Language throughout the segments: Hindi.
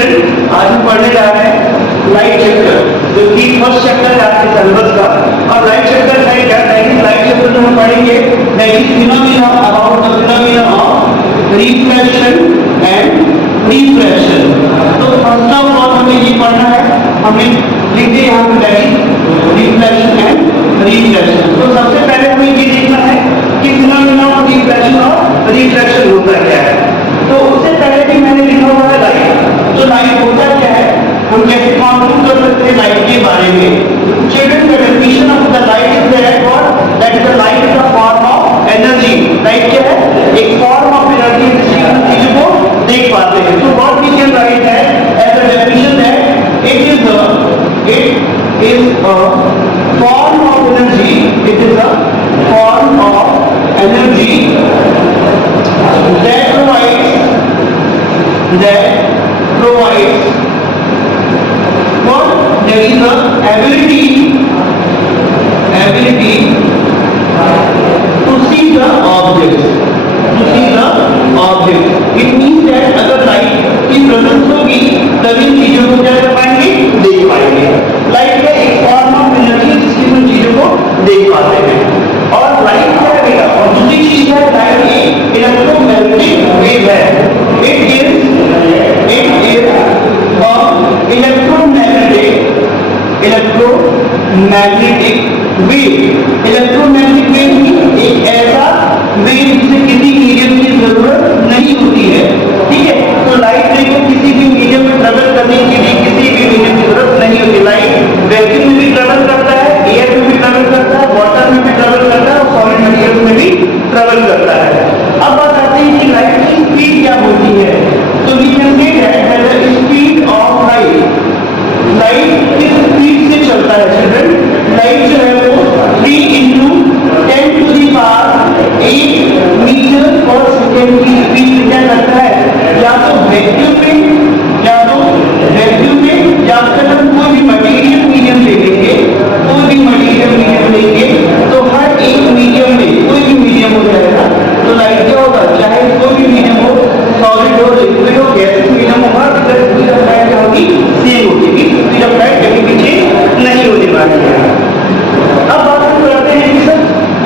स्टूडेंट आज हम पढ़ने जा रहे हैं लाइट चैप्टर, जो कि फर्स्ट चैप्टर है आपके सिलेबस का। और लाइट चैप्टर है क्या? लाइट चैप्टर में हम पढ़ेंगे that is phenomena about the phenomena of reflection and refraction. तो फर्स्ट ऑफ ऑल हमें ये पढ़ना है, हमें लिख दिए यहाँ पे that is reflection and refraction. तो सबसे पहले हमें ये देखना है कि फिनोमेना ऑफ रिफ्लेक्शन और रिफ्रैक्शन होता क्या है। तो उससे पहले भी मैंने लिखा हुआ है लाइट। तो लाइट होता क्या है, हम कैसे मालूम कर सकते हैं लाइट के बारे में? Children the definition of the light is that the light is a form of energy. Light क्या है? एक फॉर्म ऑफ एनर्जी जिससे हम चीजों को देख पाते हैं। तो व्हाट वी कैन राइट है as a definition that it is a form of energy, it is a form of energy that provides what? There is the ability to see the objects, it means that अगर लाइट की प्रेजेंस होगी तभी चीजों को क्या कर पाएंगे, देख पाएंगे। लाइट का एक फॉर्म ऑफ एनर्जी जिससे हम चीजों को देख पाते हैं। और लाइट क्या है? और दूसरी चीज है लाइट एक इलेक्ट्रोमैग्नेटिक वेव है। इट इज इलेक्ट्रोमैग्नेटिक वेव ही एक ऐसा वेव जिसे किसी मीडियम की जरूरत नहीं होती है। ठीक है, तो लाइट रे को किसी भी मीडियम में ट्रेवल करने के लिए किसी भी मीडियम की जरूरत नहीं होती। लाइट वैक्यूम में भी ट्रेवल करता है, एयर में भी ट्रेवल करता है, वाटर में भी ट्रेवल करता है और सॉलिड मटेरियल में भी ट्रेवल करता है। अब बात आती है कि लाइट की स्पीड क्या होती है। तो we can say that the speed of light किस स्पीड से चलता है चिल्ड्रन? लाइट जो है वो 3 × 10⁻8 मीटर पर सेकेंड की स्पीड से क्या करता है? या तो वैक्यूम में या फिर हम कोई भी मटेरियल मीडियम ले लेंगे, तो हर एक मीडियम में कोई भी मीडियम हो जाएगा तो लाइट क्या होगा, चाहे कोई भी मीडियम हो, सॉलिड हो, लिक्विड हो, गैस मीडियम होगा, स्पीड ऑफ लाइट होगी सेम होगी, स्पीड ऑफ लाइट कभी भी चेंज नहीं होने वाली है। अब बात हम करते हैं कि सर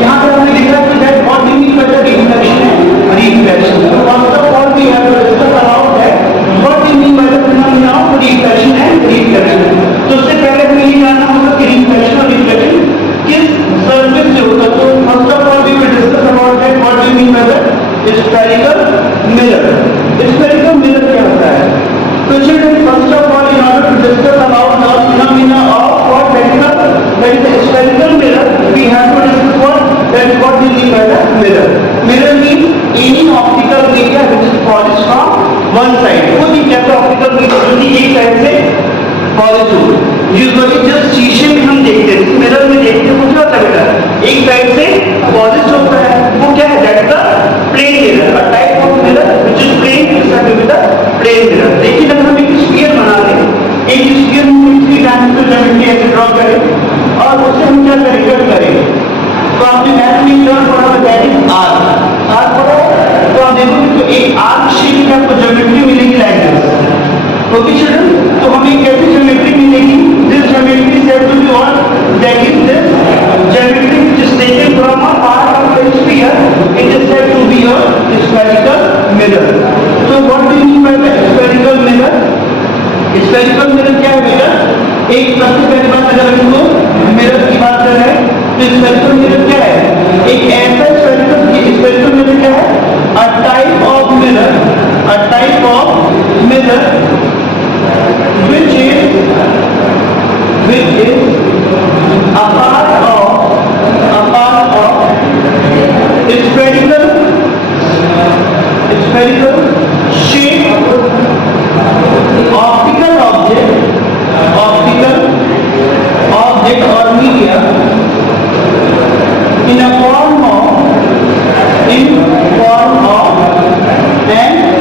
यहाँ पर हमने लिखा है that what we mean by the reflection and refraction. तो first of all we have to discuss about that what we mean by the phenomena of reflection and refraction. तो उससे पहले हमें ये जानना होगा कि रिफ्लेक्शन और रिफ्लेक्शन किस सरफेस से होता है। तो first of all we will discuss about that what we mean by the spherical mirror. Spherical mirror क्या होता है? तो children first of all in order to discuss about the phenomena of what that is a spherical mirror, we have to discuss what we mean by the mirror. Mirror means any optical media which is polished from one side. कोई भी कैसा optical media जो कि एक साइड से पॉलिश हो। यूजुअली जब शीशे में हम देखते हैं, मिरर में देखते हैं, वो क्या होता है बेटा? एक साइड से पॉलिश होता है, वो क्या है? That is the plane mirror, a type of mirror which is plane with the plane mirror. देखिए अगर हम एक स्फीयर बना लें, एक स्फीयर में 3 डायमेंशनल ज्योमेट्री ऐसे ड्रॉ करें और उससे हम क्या करें, कट करें, तो आपने मैथ में टर्म पढ़ा था दैट इज आर्क पढ़ा। तो आप देखोगे तो एक आर्क शेप की आपको ज्योमेट्री मिलेगी लाइक दिस। ओके चिल्ड्रन, तो हमें कैसी ज्योमेट्री मिलेगी? This geometry said to be what? That is this geometry which is taken from a part of the sphere, it is said to be a spherical mirror. So what do you mean by the spherical mirror? Spherical mirror क्या है बेटा? एक सबसे पहली बात अगर हम इसको मिरर की बात कर रहे हैं तो स्फेरिकल मिरर क्या है? एक ऐसा स्फेरिकल मिरर क्या है? अ type of mirror which is a part of spherical shape optical object or media in form of an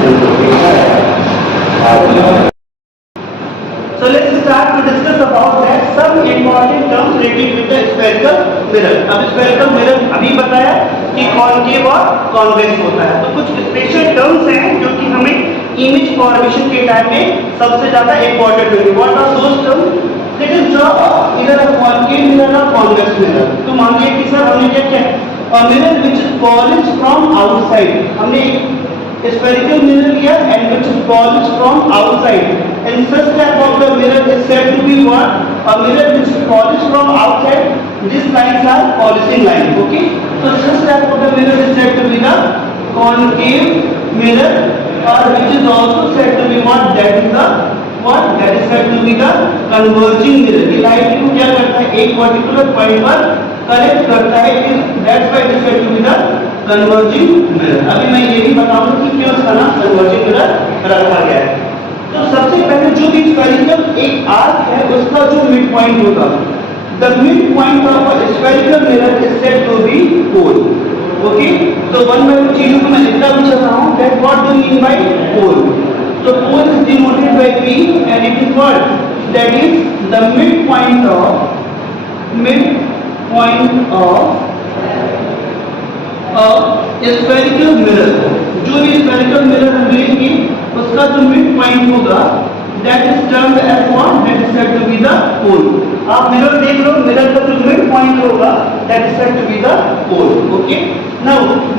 So let's start to discuss about that some important terms related with the spherical mirror. अब spherical mirror अभी बताया कि कॉनकेव और कॉन्वेक्स होता है, तो कुछ स्पेशल टर्म्स हैं जो कि हमें इमेज फॉर्मेशन के टाइम में सबसे ज्यादा इंपॉर्टेंट होंगे. What are those terms? Let us draw इधर अ कॉनकेव मिरर और कॉन्वेक्स मिरर. तो मान लीजिए कि सर हमने क्या किया, a mirror which is polished from outside. हमने spherical mirror लिया and which is polished from outside, and such type of the mirror is said to be what? A mirror which is polished from outside. These lines are polishing lines. Okay, so such type of the mirror is said to be the concave mirror, or which is also said to be what? That is the what? That is said to be the converging mirror. ये लाइट को क्या करता है, एक पर्टिकुलर पॉइंट पर करेक्ट करता है. That's why it is said to be the converging mirror. अभी मैं ये भी बताऊंगा कि क्यों इसका नाम converging mirror रखा गया है. तो सबसे पहले जो भी स्फेरिकल एक आर्क है उसका जो मिड पॉइंट होगा, the mid point of a spherical mirror is said to be pole. Okay, so one by one चीजों को मैं लिखता भी चल रहा हूँ. That what do you mean by pole? So pole is denoted by P and it is what? That is the midpoint of a spherical mirror. जो भी spherical mirror हम लेंगे उसका जो मिड पॉइंट होगा that is termed as what? That is said to be the pole. आप मिरर देख लो, मिरर का जो मिड पॉइंट होगा that is said to be the pole. Okay, now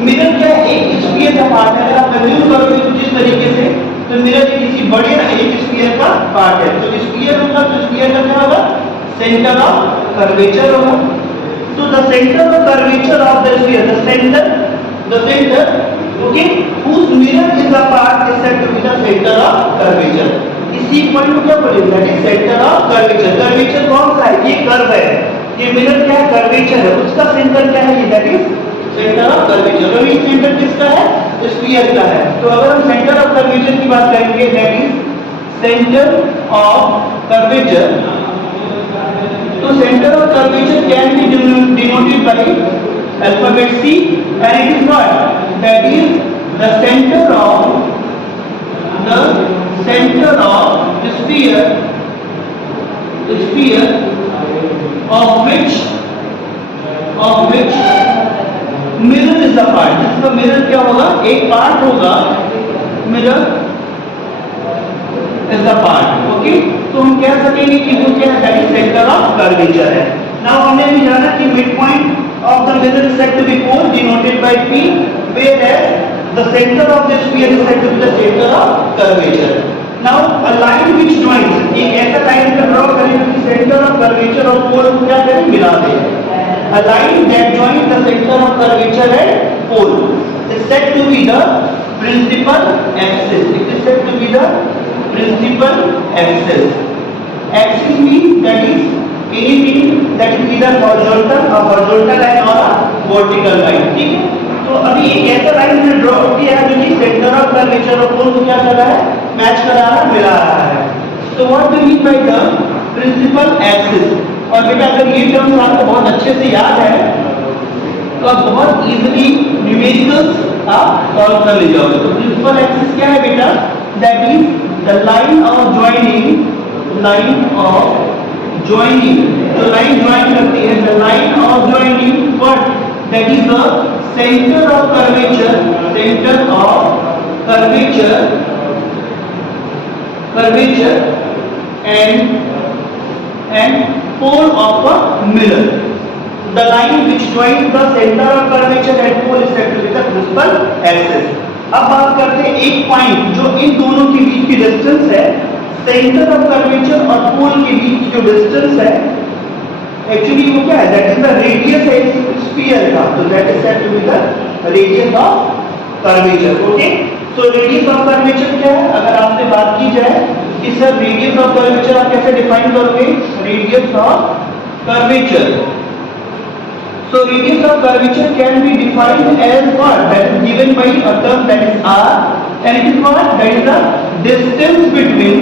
mirror क्या है, एक स्फीयर का पार्ट है. अगर आप कंज्यूम करोगे कुछ इस तरीके से तो मिरर किसी बड़े एक स्फीयर का पार्ट है. तो स्फीयर होगा तो स्फीयर का क्या होगा, सेंटर ऑफ कर्वेचर होगा. So the center of curvature of the sphere, the center, okay, whose mirror is a part is said to be the center of curvature. इसी पॉइंट को क्या बोलेंगे, that is center of curvature. Curvature कौन सा है, ये कर्व है, ये मिरर क्या है, कर्वेचर है, उसका सेंटर क्या है, ये that is centre of curvature. और ये सेंटर किसका है, स्फीयर का है. तो अगर हम सेंटर ऑफ कर्वेचर की बात करेंगे that is centre of curvature. तो centre of curvature can be denoted by alphabet C and it is what? That is the center of sphere of which mirror is a part. जिसका मिरर क्या होगा, एक पार्ट होगा, mirror is the part. Okay, तो हम कह सकेंगे कि वो क्या है, that is center of curvature है. Now हमने भी जाना कि mid point of the mirror is said to be pole denoted by P, whereas the center of the sphere is said to be the center of curvature. Now a line which joins, एक ऐसा लाइन का ड्रॉ करें कि center of curvature और pole को क्या करें, मिला दें. A line that joins the center of curvature and pole is said to be the principal axis. It is said to be the principal axis. Axis means that is anything that is either horizontal line or a vertical line. ठीक है, तो अभी एक ऐसा लाइन हमने ड्रॉ किया है जो कि सेंटर ऑफ कर्वेचर और पोल को क्या कर रहा है, मैच करा रहा है, मिला रहा है. तो what do mean by the principal axis. और बेटा अगर ये टर्म आपको बहुत अच्छे से याद है तो आप बहुत इजीली न्यूमेरिकल्स आप सॉल्व कर ले जाओगे. तो प्रिंसिपल एक्सिस क्या है बेटा, that is the line of joining, जो लाइन ज्वाइन करती है, the line of joining what, that is the centre of curvature and pole of a mirror. The line which joins the center of curvature and pole is said to be the principal axis. अब बात करते हैं एक पॉइंट जो इन दोनों के बीच की डिस्टेंस है, सेंटर ऑफ कर्वेचर और पोल के बीच की जो डिस्टेंस है, एक्चुअली वो क्या है, दैट इज द रेडियस है स्फीयर का. तो that is said to be the radius of curvature. Okay, so radius of curvature क्या है, अगर आपसे बात की जाए कि सर रेडियस ऑफ कर्वेचर आप कैसे डिफाइन करोगे, radius of curvature. So radius of curvature can be defined as what? That is given by a term that is r, and it is what? That is the distance between,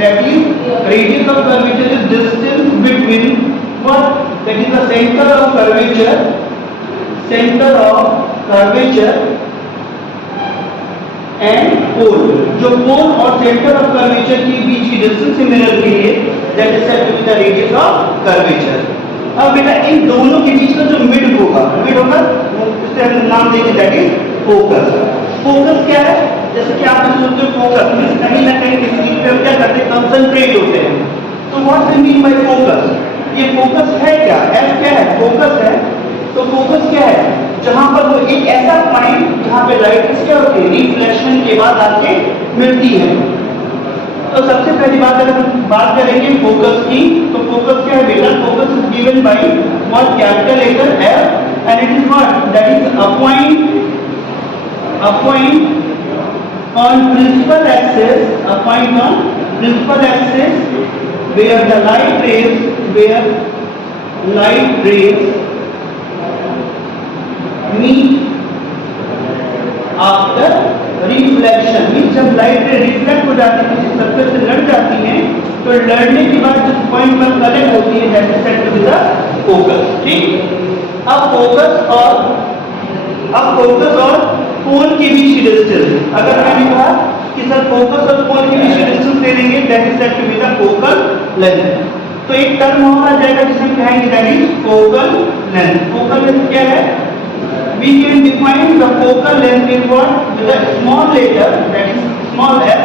that is radius of curvature is distance between what? That is the center of curvature and pole, जो पोल और सेंटर ऑफ कर्वेचर के बीच की डिस्टेंस है मिरर के लिए, that is said to be the radius of curvature. अब बेटा इन दोनों के बीच का जो मिड होगा उससे हम नाम देंगे दैट इज फोकस। फोकस क्या है? जैसे कि आप सोचते हो फोकस मींस कहीं ना कहीं किसी चीज पे हम क्या करते हैं, कंसंट्रेट होते हैं। तो what do mean bye focus? ये फोकस है क्या? एफ क्या है? फोकस है। तो फोकस क्या है? जहां पर वो एक ऐसा पॉइंट जहां पे लाइट क्या होती है, रिफ्लेक्शन के बाद आके मिलती है। तो सबसे पहली बात अगर हम बात करेंगे फोकस की, तो फोकस क्या है बेटा? Focus is given by what capital letter F and it is what that is a point on principal axis, a point on principal axis where the light rays meet after reflection. Mean जब लाइट रे रिफ्लेक्ट हो जाती है, किसी सरफेस से लड़ जाती है, तो लड़ने के बाद जिस पॉइंट पर कलेक्ट होती है that is said to be the focus. ठीक, अब फोकस और पोल के बीच की डिस्टेंस, अगर मैंने कहा कि सर फोकस और पोल के बीच की डिस्टेंस ले लेंगे that is said to be the focal length. तो एक टर्म और आ जाएगा जिसे हम कहेंगे that is focal length. Focal length क्या है? We can define the focal length is what with a small letter, that is small f,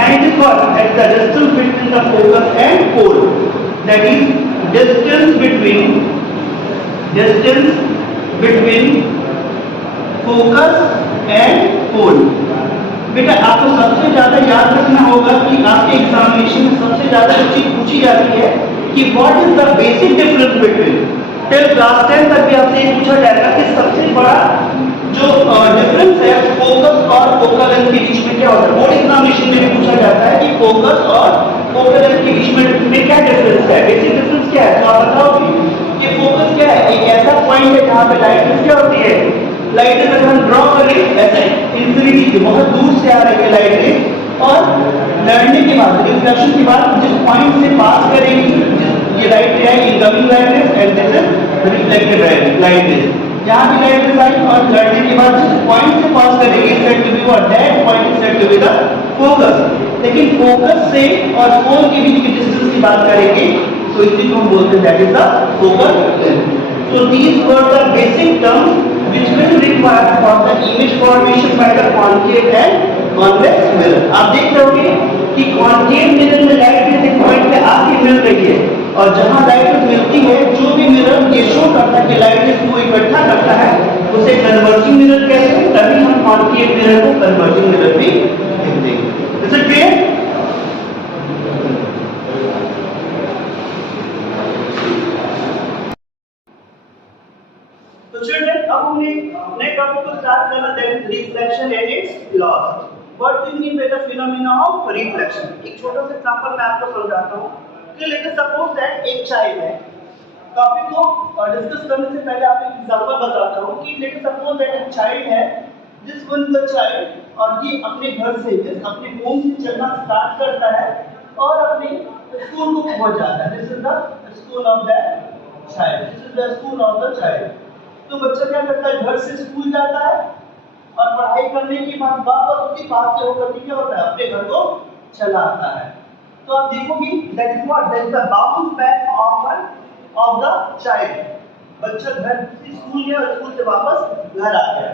and it is what at the distance between the focus and pole, that is distance between focus and pole। बेटा आपको सबसे ज्यादा याद रखना होगा कि आपके एग्जामिनेशन में सबसे ज्यादा जो चीज पूछी जाती है कि what is the basic difference between, till class 10 तक भी आपसे ये पूछा जाएगा कि सबसे बड़ा जो डिफरेंस है फोकस और फोकल लेंथ के बीच में क्या होता है। बोर्ड एग्जामिनेशन में भी पूछा जाता है कि फोकस और फोकल लेंथ के बीच में क्या डिफरेंस है, बेसिक डिफरेंस क्या है। तो आप बताओ कि फोकस क्या है? एक ऐसा पॉइंट है जहां पे लाइट क्या होती है, लाइट अगर हम ड्रॉ करें ऐसे इंफिनिटी के बहुत दूर से आ रही है लाइट और लड़ने के बाद रिफ्लेक्शन के बाद जिस पॉइंट से पास करेगी, ये लाइट रे है, incoming light rays and this is reflected light rays. जहां भी लाइट रेज आई और लड़ने के बाद जिस पॉइंट से पास करेगी said to be what, that point is said to be the focus. लेकिन फोकस से और पोल के बीच की डिस्टेंस की बात करेंगे तो इसी को हम बोलते हैं that is the focal length. So these were the basic terms which will require for the image formation by the concave and convex mirror। आप देख रहे होंगे कि concave mirror में लाइट किसी पॉइंट पे आके मिल रही है और जहां लाइट मिलती है जो भी मिरर ये शो करता है कि लाइट को इकट्ठा करता है उसे कन्वर्जिंग मिरर कहते हैं। तभी हम concave mirror को कन्वर्जिंग मिरर भी कहते हैं। Is it clear? तो चिल्ड्रन अब हमने नए टॉपिक को स्टार्ट करना, that is reflection and it's loss. What do you mean by the phenomena of reflection? एक छोटा सा एग्जांपल मैं आपको समझाता हूं कि लेट अस सपोज दैट एक चाइल्ड है। टॉपिक को डिस्कस करने से पहले आपको एक एग्जांपल बताता हूं कि लेट अस सपोज दैट एक चाइल्ड है, this one is a child और ये अपने घर से अपने होम से चलना स्टार्ट करता है और अपने स्कूल को पहुंच जाता है। This is the school of that child, this is the school of the child. तो बच्चा क्या करता है, घर से स्कूल जाता है और पढ़ाई करने के बाद वापस उसी पास से होकर क्या होता है, अपने घर को चला आता है। तो आप देखोगे that is what, that is the bounce back of the child. बच्चा घर से स्कूल गया और स्कूल से वापस घर आ गया।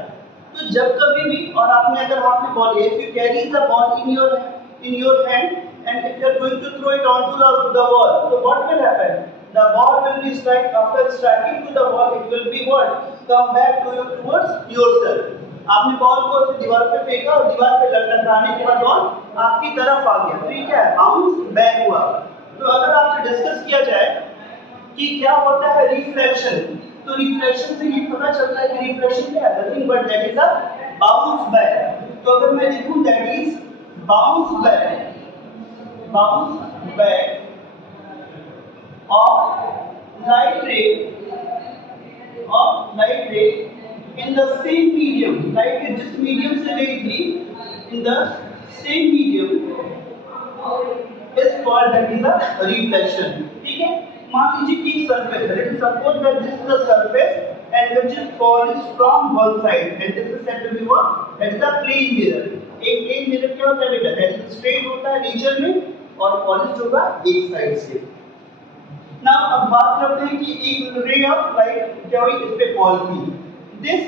तो जब कभी भी और आपने अगर हाथ में ball, if you carry the ball in your hand and if you are going to throw it onto the wall, तो what will happen, the ball will be strike, after striking to the wall it will be what, come back to you towards yourself। आपने बॉल को दीवार पे फेंका और दीवार पे टकराने के बाद बॉल आपकी तरफ आ गया, तो ये क्या है, बाउंस बैक हुआ। तो अगर आपसे डिस्कस किया जाए कि क्या होता है रिफ्लेक्शन, तो रिफ्लेक्शन से ये पता चलता है कि रिफ्लेक्शन क्या है, nothing but that is a bounce back. तो अगर मैं लिखूं that is bounce back of light ray in the same medium, light ray जिस मीडियम से गई थी in the same medium is called that is a reflection। ठीक है, मान लीजिए कि सरफेस है, let us suppose that this is the surface and which is falling from one side and this is said to be what, that is a plane mirror। एक प्लेन मिरर क्या होता है बेटा, दैट इज स्ट्रेट होता है रीजन में और पॉलिश्ड होगा एक साइड से। नाउ अब बात करते हैं कि एक रे ऑफ लाइट क्या हुई इस पे फॉल की, this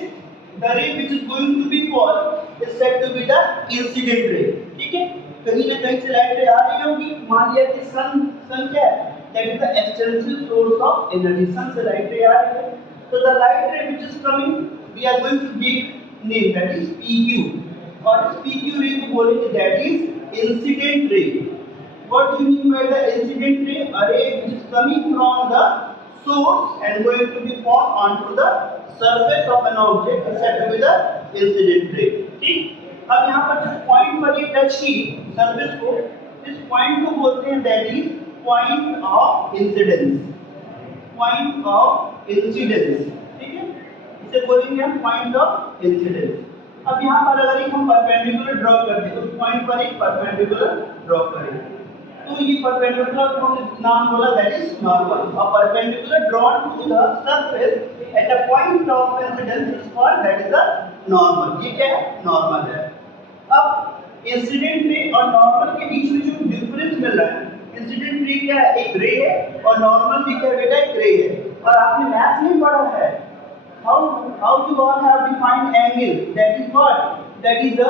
the ray which is going to be fall is said to be the incident ray. ठीक है, कहीं ना कहीं से लाइट रे आ रही होगी, मान लिया कि सन क्या है, that is the extensive source of energy, sun से लाइट रे आ रही है, तो the light ray which is coming we are going to give name that is PQ, और इस PQ रे को बोलेंगे that is incident ray. What do you mean by the incident ray? A ray which is coming from the source and going to be fall onto the surface of an object is said to be the incident ray. ठीक? अब यहाँ पर जिस पॉइंट पर ये टच की सरफेस को, इस पॉइंट को बोलते हैं that is point of incidence, point of incidence. ठीक है, इसे बोलेंगे हम पॉइंट ऑफ इंसिडेंस। अब यहाँ पर अगर एक हम परपेंडिकुलर ड्रॉ करते हैं, उस पॉइंट पर एक परपेंडिकुलर ड्रॉ करें, तो ये परपेंडिकुलर को नाम बोला that is normal. A perpendicular drawn to the surface at a point of incidence is called that is a normal. ये क्या है, नॉर्मल है। अब इंसिडेंट रे और नॉर्मल के बीच में जो डिफरेंस मिल रहा है, इंसिडेंट रे क्या है, एक रे है, और नॉर्मल भी क्या बेटा, एक रे है। और आपने मैथ्स में पढ़ा है how you all have defined angle, that is what, that is the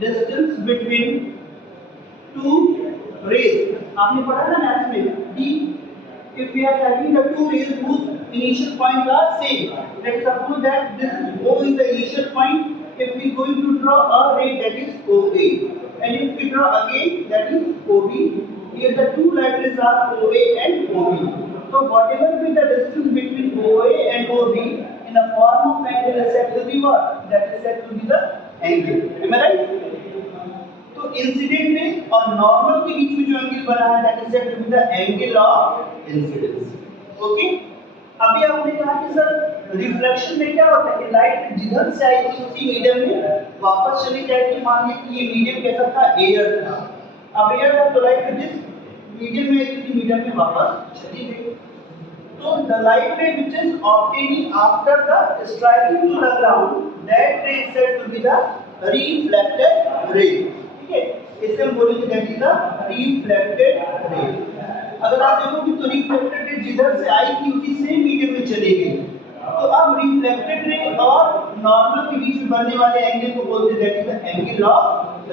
distance between two rays। आपने पढ़ा ना मैथ्स में कि if we are having the two rays whose initial points are same, let's suppose that this O is the initial point, if we going to draw a ray that is OA, and if we draw again that is OB, here the two light rays are OA and OB, so whatever be the distance between OA and OB in a form of angle is said to be what, that is said to be the angle। am I right? तो इंसिडेंट रे और नॉर्मल के बीच में जो एंगल बना है that is said to be the angle of incidence. Okay, अभी आपने कहा कि सर रिफ्लेक्शन में क्या होता है कि लाइट जिधर से आई थी उसी मीडियम में वापस चली जाएगी। मान लीजिए कि ये मीडियम कैसा था, एयर था। अब एयर था तो लाइट जिस मीडियम में आई थी मीडियम में वापस चली गई। तो the light ray which is obtaining after the striking to the ground that ray is said to be the reflected ray. ठीक है, इसे हम बोलेंगे दैट इज द रिफ्लेक्टेड रे। अगर आप देखोगे तो रिफ्लेक्टेड रे जिधर से आई थी उसी सेम मीडियम में चली गई। तो अब रिफ्लेक्टेड रे और नॉर्मल के बीच में बनने वाले एंगल को बोलते हैं that is the angle of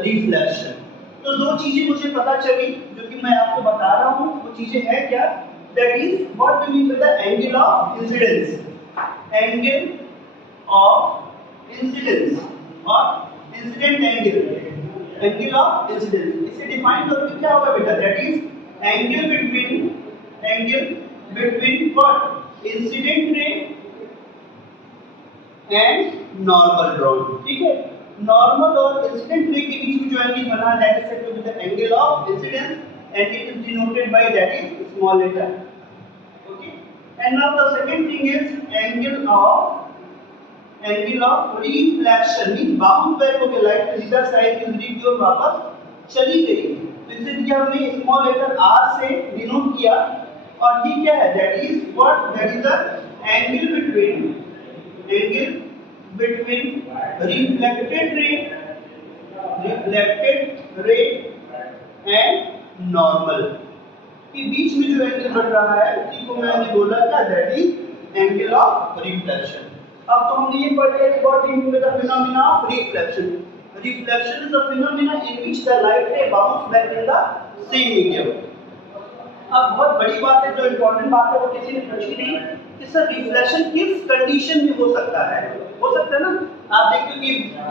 reflection. तो दो चीजें मुझे पता चली जो कि मैं आपको बता रहा हूं, वो चीजें हैं क्या, that is what we mean by the angle of incidence, angle of incidence और incident angle, angle of incidence. इसे डिफाइन करके क्या होगा बेटा, that is angle between what, incident ray and normal drawn. ठीक है, नॉर्मल और इंसिडेंट रे के बीच में जो एंगल बना है that is said to be the angle of incidence and it is denoted by that is small letter. Okay, and now the second thing is angle of reflection. Mean bounce back हो गया, लाइट जिधर से आई थी उधर की ओर वापस चली गई। तो इसे दिया हमने स्मॉल लेटर r से डिनोट किया, और ये क्या है, that is what, that is the angle between reflected ray and normal के बीच में जो एंगल बन रहा है उसी को मैंने बोला था that is angle of reflection. अब तो हमने ये पढ़ लिया कि what is the phenomena of reflection. Reflection is a phenomena in which the light रे bounce back in the same medium. अब बहुत बड़ी बात है, जो इंपॉर्टेंट बात है वो किसी ने पूछी नहीं कि सर रिफ्लेक्शन किस कंडीशन में हो सकता है। हो सकता है ना, आप देखते हो कि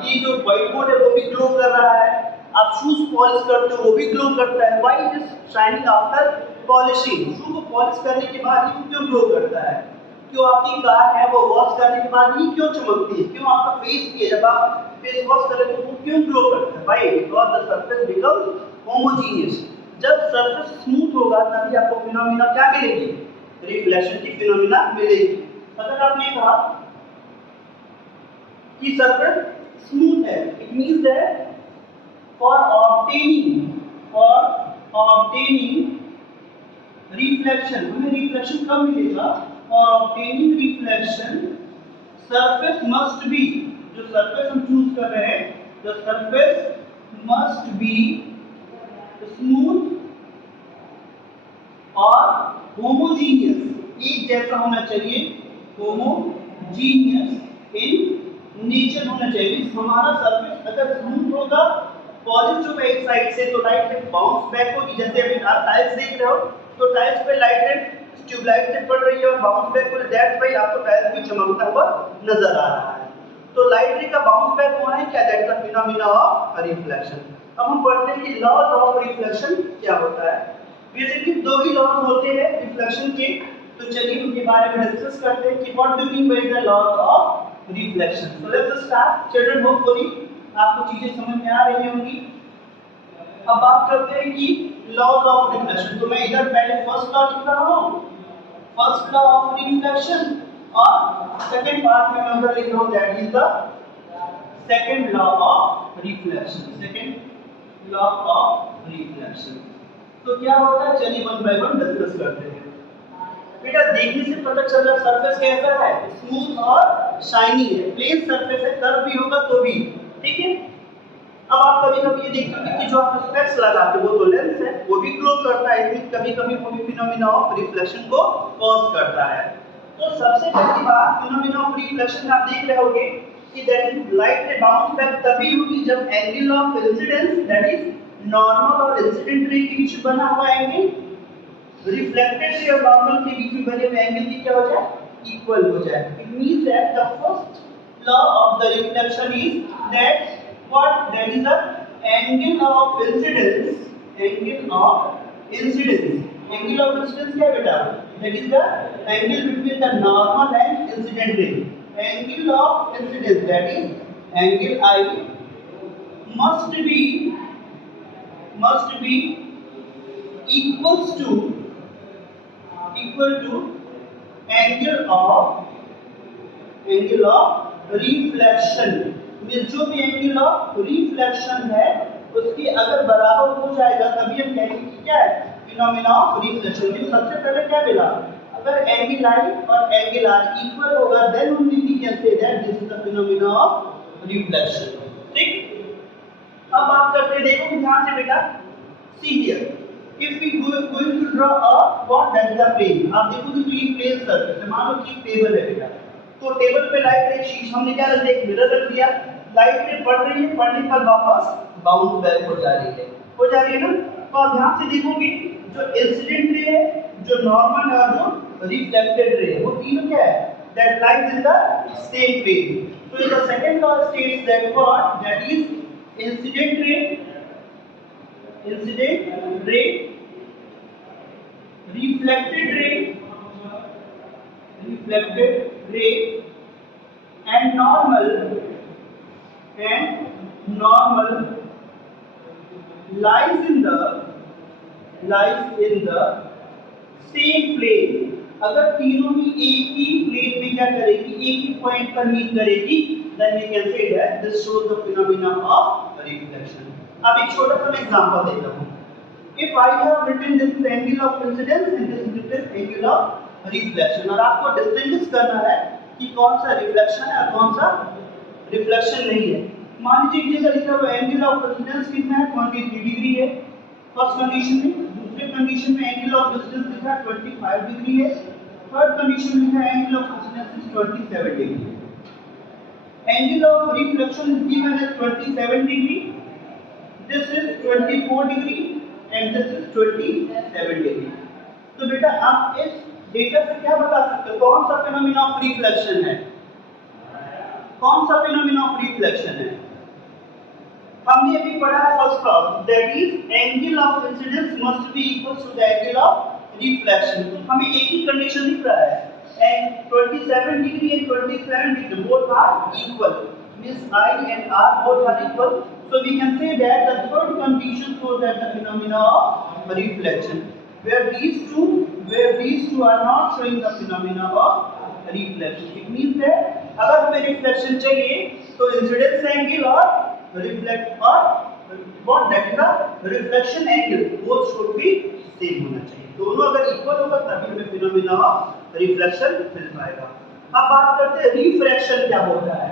ये जो व्हाइट बोर्ड है वो भी ग्लो कर रहा है, आप शूज पॉलिश करते हो वो भी ग्लो करता है। Why it is shining after polishing. Shoe को पॉलिश करने के बाद ये क्यों ग्लो करता है, क्यों आपकी कार है वो वॉश करने के बाद ये क्यों चमकती है, क्यों आपका फेस की जब आप फेस वॉश करें तो वो क्यों ग्लो करता है, भाई because the surface becomes homogeneous. जब सरफेस स्मूथ होगा तभी आपको फिनोमेना क्या मिलेगी, रिफ्लेक्शन की फिनोमेना मिलेगी। अगर आपने कहा कि सरफेस स्मूथ है, it means that for obtaining reflection, हमें रिफ्लेक्शन कब मिलेगा, for obtaining reflection surface must be जो सरफेस हम चूज कर रहे हैं, the surface must be smooth और होमोजीनियस, एक जैसा होना चाहिए, होमोजीनियस इन नेचर होना चाहिए। हमारा सरफेस अगर स्मूथ होगा, पॉलिश होगा एक साइड से, तो लाइट रे बाउंस बैक होगी। जैसे अभी आप टाइल्स देख रहे हो, तो टाइल्स पे लाइट रे ट्यूबलाइट से पड़ रही है और बाउंस बैक हो रही है, दैट्स व्हाई आपको टाइल्स भी चमकता हुआ नजर आ रहा है। तो लाइट रे का बाउंस बैक होना है क्या, that's the phenomena of reflection. अब हम पढ़ते हैं कि लॉज ऑफ रिफ्लेक्शन क्या होता है। बेसिकली दो ही लॉज होते हैं रिफ्लेक्शन के, तो चलिए उनके बारे में डिस्कस करते हैं कि what do mean by the laws of reflection. So let's start. Children, hopefully आपको चीजें समझ में आ रही होंगी। अब बात करते हैं कि लॉज ऑफ रिफ्लेक्शन। तो मैं इधर पहले फर्स्ट लॉ लिख रहा हूं, फर्स्ट लॉ ऑफ रिफ्लेक्शन, और सेकंड पार्ट में मैं उधर लिख रहा हूं that is the second law of reflection, second law of reflection. तो क्या होता है, चलिए वन बाय वन डिस्कस करते हैं। बेटा देखने से पता चल रहा है सरफेस कैसा है, स्मूथ और शाइनी है, प्लेन सरफेस है, कर्व भी होगा तो भी, ठीक है। अब आप कभी कभी ये देखते हो कि जो आप स्पेक्स लगाते हो वो तो लेंस है, वो भी ग्लो करता है, इसमें कभी कभी वो भी फिनोमेना ऑफ रिफ्लेक्शन को कॉज करता है। तो सबसे पहली बात फिनोमेना ऑफ रिफ्लेक्शन आप देख रहे होगे कि दैट इज लाइट रे बाउंस बैक तभी होगी जब angle of incidence, that is normal और इंसिडेंट रे के बीच बना हुआ एंगल रिफ्लेक्टेड रे और नॉर्मल के बीच में बने हुए एंगल की क्या हो जाए, इक्वल हो जाए। It means that the first law of the reflection is that what, that is the angle of incidence, angle of incidence, angle of incidence क्या है बेटा, that is the angle between the normal and incident ray, angle of incidence, that is angle I must be equals to angle of reflection। जो भी एंगल ऑफ रिफ्लेक्शन है उसके अगर बराबर हो जाएगा तभी हम कहेंगे कि क्या है, फिनोमेना ऑफ रिफ्लेक्शन। तो सबसे पहले क्या मिला, अगर एंगल आई और एंगल आर इक्वल होगा then only we can say that this is the phenomena of reflection, ठीक। अब बात करते हैं, देखो ध्यान से बेटा, see here if we going to draw a what, that is the plane. आप देखोगे तो ये प्लेन सरफेस है, मान लो कि टेबल है बेटा, तो टेबल पे लाइट रे शीश हमने क्या रख दिया, एक मिरर रख दिया, लाइट रे पड़ रही है, पड़ने पर वापस बाउंस बैक हो जा रही है ना। तो आप ध्यान से देखोगे जो इंसिडेंट रे है, जो नॉर्मल है और जो रिफ्लेक्टेड रे है, वो तीनों क्या है, that lies in the same plane. तो the second law states that what, that is incident ray reflected ray and normal lies in the same plane। अगर तीनों ही एक ही प्लेन में क्या करेगी, एक ही पॉइंट पर मीट करेगी, then we can say that this shows the phenomena of reflection। अब एक छोटा सा एग्जांपल देता हूँ। If I have written this is angle of incidence and this is angle of reflection, और आपको डिस्टिंग्विश करना है कि कौन सा रिफ्लेक्शन है और कौन सा रिफ्लेक्शन नहीं है। मान लीजिए जैसे लिखा हुआ एंगल ऑफ इंसिडेंस कितना है, 23 डिग्री है फर्स्ट कंडीशन में, दूसरे कंडीशन में एंगल ऑफ इंसिडेंस लिखा है 25 डिग्री है, थर्ड कंडीशन में लिखा है angle of incidence is 27 degree. Angle of reflection is given as 27 degree, this is 24 degree and this is 27 degree. तो बेटा आप इस डेटा से क्या बता सकते हो, कौन सा फिनोमेना ऑफ रिफ्लेक्शन है, कौन सा फिनोमेना ऑफ रिफ्लेक्शन है। हमने अभी पढ़ा है first law, that is angle of incidence must be equal to the angle of reflection. तो हमें एक ही कंडीशन दिख रहा है, and 27 degree and 27 degree both are equal, means I and R both are equal, so we can say that the third condition shows that the phenomena of reflection, where these two are not showing the phenomena of reflection। it means that अगर हमें रिफ्लेक्शन चाहिए तो इंसिडेंस एंगल और रिफ्लेक्ट और what, that is the reflection angle, both should be same होना चाहिए। दोनों अगर इक्वल होगा तभी हमें फिनोमेना ऑफ रिफ्लेक्शन मिल पाएगा। अब बात करते हैं रिफ्रैक्शन क्या होता है।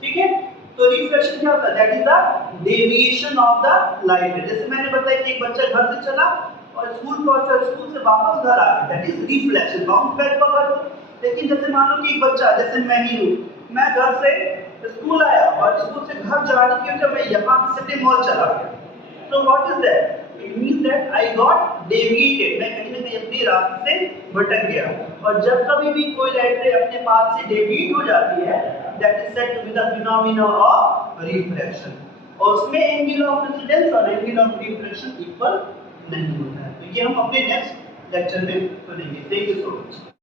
ठीक है। तो रिफ्लेक्शन क्या होता है? That is the deviation of the light रे। जैसे मैंने बताया कि एक बच्चा घर से चला और स्कूल पहुंचा, स्कूल से वापस घर आ गया, that is reflection, bounce back का घर। लेकिन जैसे मान लो कि एक बच्चा, जैसे मैं ही हूं, मैं घर से स्कूल आया और स्कूल से घर जाने के लिए मैं यहां से सिटी मॉल चला गया, so what is that? It means that I got deviated, मैं कहीं ना कहीं अपने रास्ते से भटक गया। और जब कभी भी कोई लाइट रे अपने पाथ से डेविएट हो जाती है, that is said to be the phenomena of refraction, और उसमें एंगल ऑफ इंसिडेंस और एंगल ऑफ रिफ्लेक्शन इक्वल नहीं होता है। तो ये हम अपने नेक्स्ट लेक्चर में पढ़ेंगे। Thank you so much.